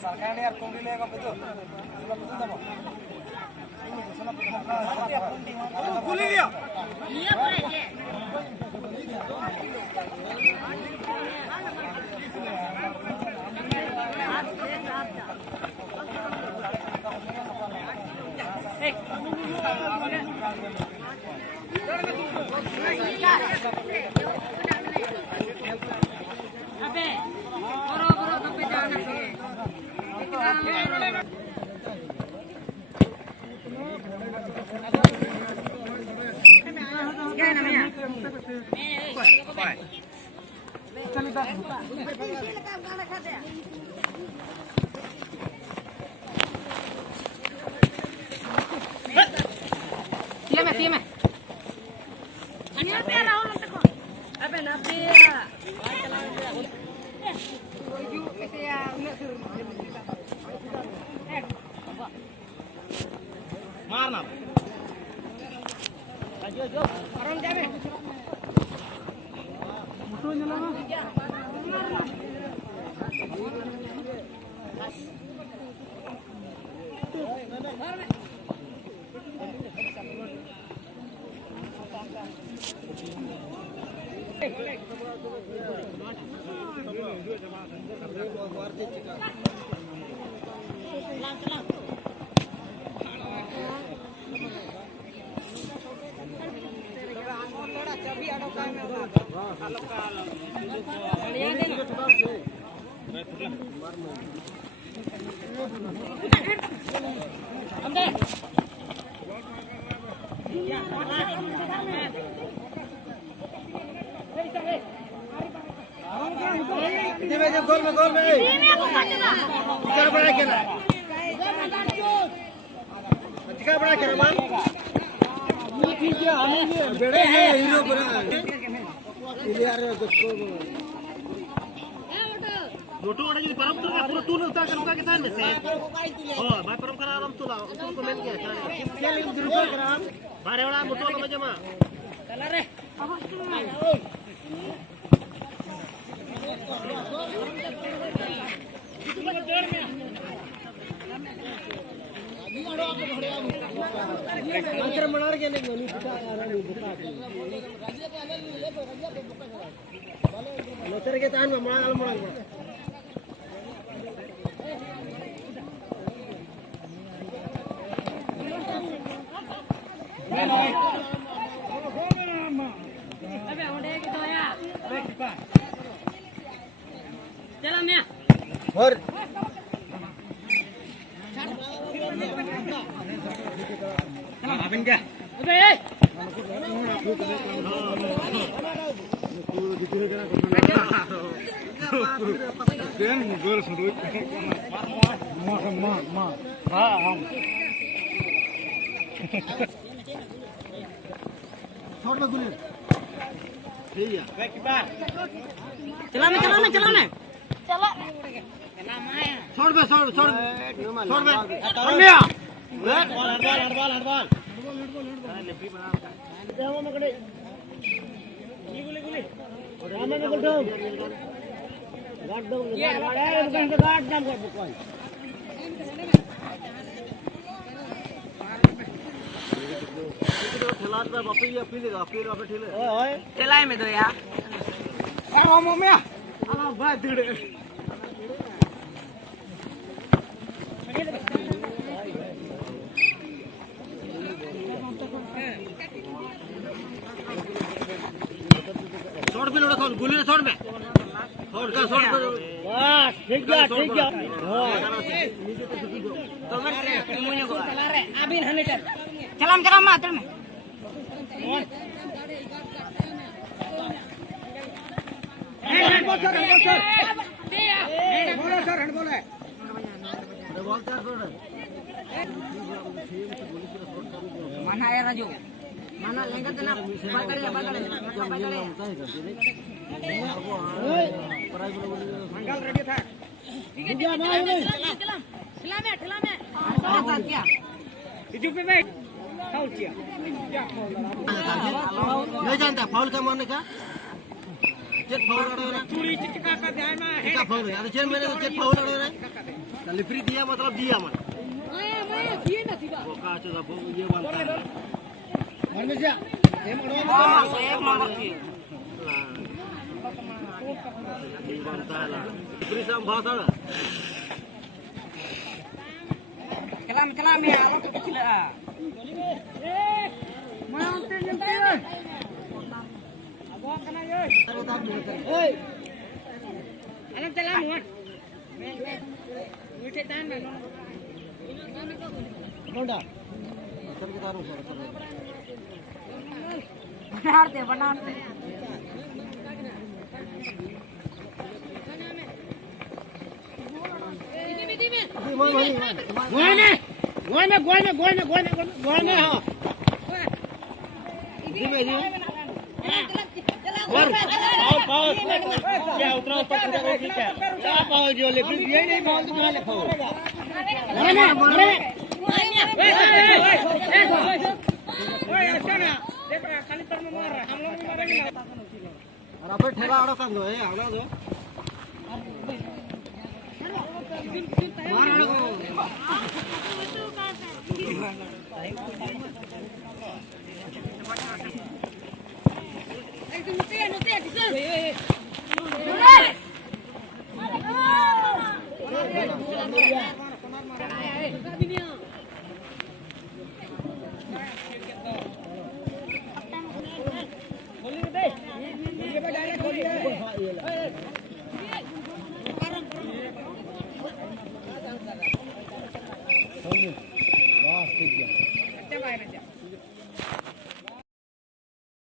सरकार ने यार कुंडी लेगा बेटो खुली लिया मारना जो आराम जावे मुटो जलाना गोल में टिका बड़ा खेला मान ठीक है आने बड़े हैं हीरो बना यार मोटो वाला जो परम तो पूरा तू उतार कर रुका के तान में से हां भाई परम करा आराम तो लाओ तो कमेंट किया क्या लिंक रुका कर आराम बारे वाला मोटो का जमा चला रे अंतर मनार के नहीं गोली पिटा आ नहीं बुका नतर के तान में मनाल मनाल अबे ओडे की दोया अबे कृपा चला मैं और अबिन क्या अबे देन गोल सुरुई मा हां हम छोड़ में गुले ठीक है बैक बार चला मैं चला छोड़ बे छोड़ बे अन्या हड़बल लेफ्टी बना देवा में कड़े गुली रामा में बोल दो गाड़ दो गाड़ नाम कर कोई ठेला पे बापी बापे ठेले ओए ठेला में दो यार आ मम्मी आ भाई दीड़े शॉट पे लोड़ा कौन गोली शॉट पे शॉट का शॉट बस ठीक गया तो मैं मुझे को अभी हने चलाम चलाम मात्र में mana ya Raju mana lengket na bakale mangal ready tha ठीक है ठेला में साथ क्या इजू पे बैठ फाउल किया नहीं जानता फाउल का मानने का चेक फाउल लड़ रहा है चूड़ी चिटका का ध्यान में है का फाउल है चेक मैंने चेक फाउल लड़ रहा है लिफ्री दिया मतलब दिया मन मैं दिए ना सीधा वो का चला वो ये बनता है हमेशा एक नंबर की ये बनता है लिफ्री से भाषा चला मैं आ तो पिछला मैं उनसे निकलते हैं अब वो करना ये ओए अरे चला मुझ मीठे दान में कोंडा सर के दारू सर बनाते गोल में हां धीमे पाओ क्या उतना ऊपर करो ठीक है क्या पाओ जो ले फिर ये नहीं बोल तो कहां ले पाओ ओए ऐसा ना देख खाली पर में मार हम लोग भी मारेंगे और अब ठेला आड़ो कर दो ये आड़ो दो मार आड़ो Thank you.